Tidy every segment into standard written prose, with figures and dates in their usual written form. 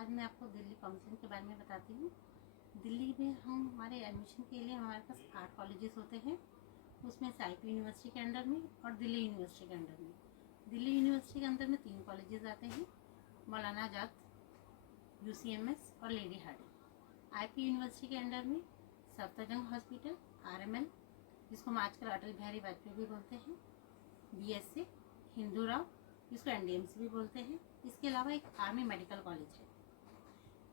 आज मैं आपको दिल्ली काउंसलिंग के बारे में बताती हूँ। दिल्ली में हमारे एडमिशन के लिए हमारे पास 8 कॉलेजेस होते हैं। उसमें से आईपी यूनिवर्सिटी के अंडर में और दिल्ली यूनिवर्सिटी के अंडर में। दिल्ली यूनिवर्सिटी के अंदर में 3 कॉलेजेस आते हैं, मौलाना आजाद, यूसीएमएस और लेडी हार्डिंग। आईपी यूनिवर्सिटी के अंडर में सफदरजंग हॉस्पिटल, आरएमएल जिसको हम आजकल अटल बिहारी वाजपेयी भी बोलते हैं, बीएसए, हिंदू राव जिसको एनडीएमसी भी बोलते हैं। इसके अलावा एक आर्मी मेडिकल कॉलेज है।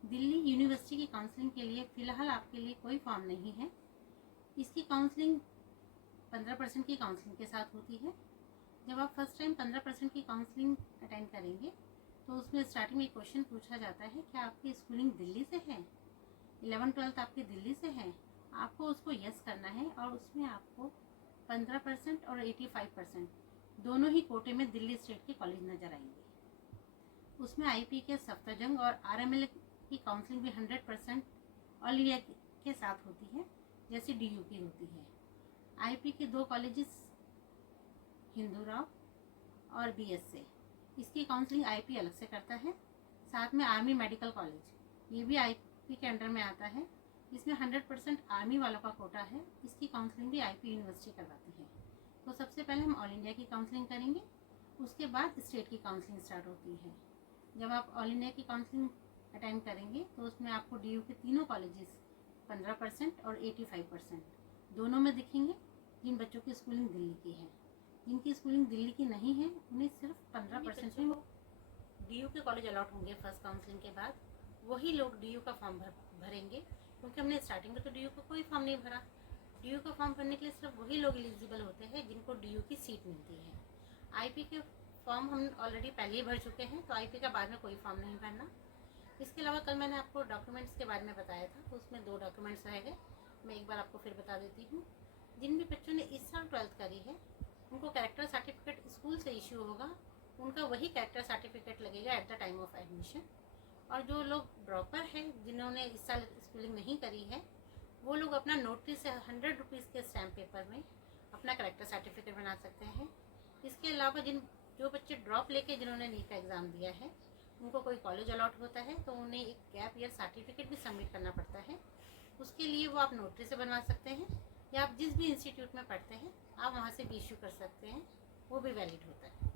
दिल्ली यूनिवर्सिटी की काउंसलिंग के लिए फ़िलहाल आपके लिए कोई फॉर्म नहीं है। इसकी काउंसलिंग 15% की काउंसलिंग के साथ होती है। जब आप फर्स्ट टाइम 15% की काउंसलिंग अटेंड करेंगे तो उसमें स्टार्टिंग में क्वेश्चन पूछा जाता है कि आपकी स्कूलिंग दिल्ली से है, 11-12 आपकी दिल्ली से है। आपको उसको यस करना है और उसमें आपको 15% और 85% दोनों ही कोटे में दिल्ली स्टेट के कॉलेज नज़र आएंगे। उसमें आईपी के सफदरजंग और आरएमएल की काउंसलिंग भी 100% ऑल इंडिया के साथ होती है, जैसे डीयू की होती है। आईपी के 2 कॉलेजेस हिंदू राव और बीएसए, इसकी काउंसलिंग आईपी अलग से करता है। साथ में आर्मी मेडिकल कॉलेज, ये भी आईपी के अंडर में आता है। इसमें 100% आर्मी वालों का कोटा है। इसकी काउंसलिंग भी आईपी यूनिवर्सिटी करवाती है। तो सबसे पहले हम ऑल इंडिया की काउंसलिंग करेंगे, उसके बाद स्टेट की काउंसलिंग स्टार्ट होती है। जब आप ऑल इंडिया की काउंसलिंग अटेंड करेंगे तो उसमें आपको डीयू के तीनों कॉलेजेस 15% और 85% दोनों में दिखेंगे। जिन बच्चों की स्कूलिंग दिल्ली की है, जिनकी स्कूलिंग दिल्ली की नहीं है, उन्हें सिर्फ 15% में डीयू के कॉलेज अलॉट होंगे। फर्स्ट काउंसलिंग के बाद वही लोग डीयू का फॉर्म भरेंगे, क्योंकि हमने स्टार्टिंग में तो डीयू का कोई फॉर्म नहीं भरा। डीयू का फॉर्म भरने के लिए सिर्फ वही लोग एलिजिबल होते हैं जिनको डीयू की सीट मिलती है। आईपी के फॉर्म हम ऑलरेडी पहले ही भर चुके हैं, तो आईपी का बाद में कोई फॉर्म नहीं भरना। इसके अलावा कल मैंने आपको डॉक्यूमेंट्स के बारे में बताया था, तो उसमें 2 डॉक्यूमेंट्स रह गए। मैं एक बार आपको फिर बता देती हूँ। जिन भी बच्चों ने इस साल 12th करी है, उनको कैरेक्टर सर्टिफिकेट स्कूल से इश्यू होगा। उनका वही कैरेक्टर सर्टिफिकेट लगेगा at the time of admission. और जो लोग ड्रॉपर हैं, जिन्होंने इस साल स्कूलिंग नहीं करी है, वो लोग अपना नोटिस से 100 रुपीज़ के स्टैम्प पेपर में अपना कैरेक्टर सर्टिफिकेट बना सकते हैं। इसके अलावा जो बच्चे ड्रॉप लेके जिन्होंने नीट का एग्ज़ाम दिया है, उनको कोई कॉलेज अलॉट होता है तो उन्हें एक गैप ईयर सर्टिफिकेट भी सबमिट करना पड़ता है। उसके लिए वो आप नोटरी से बनवा सकते हैं, या आप जिस भी इंस्टीट्यूट में पढ़ते हैं आप वहाँ से भी इश्यू कर सकते हैं, वो भी वैलिड होता है।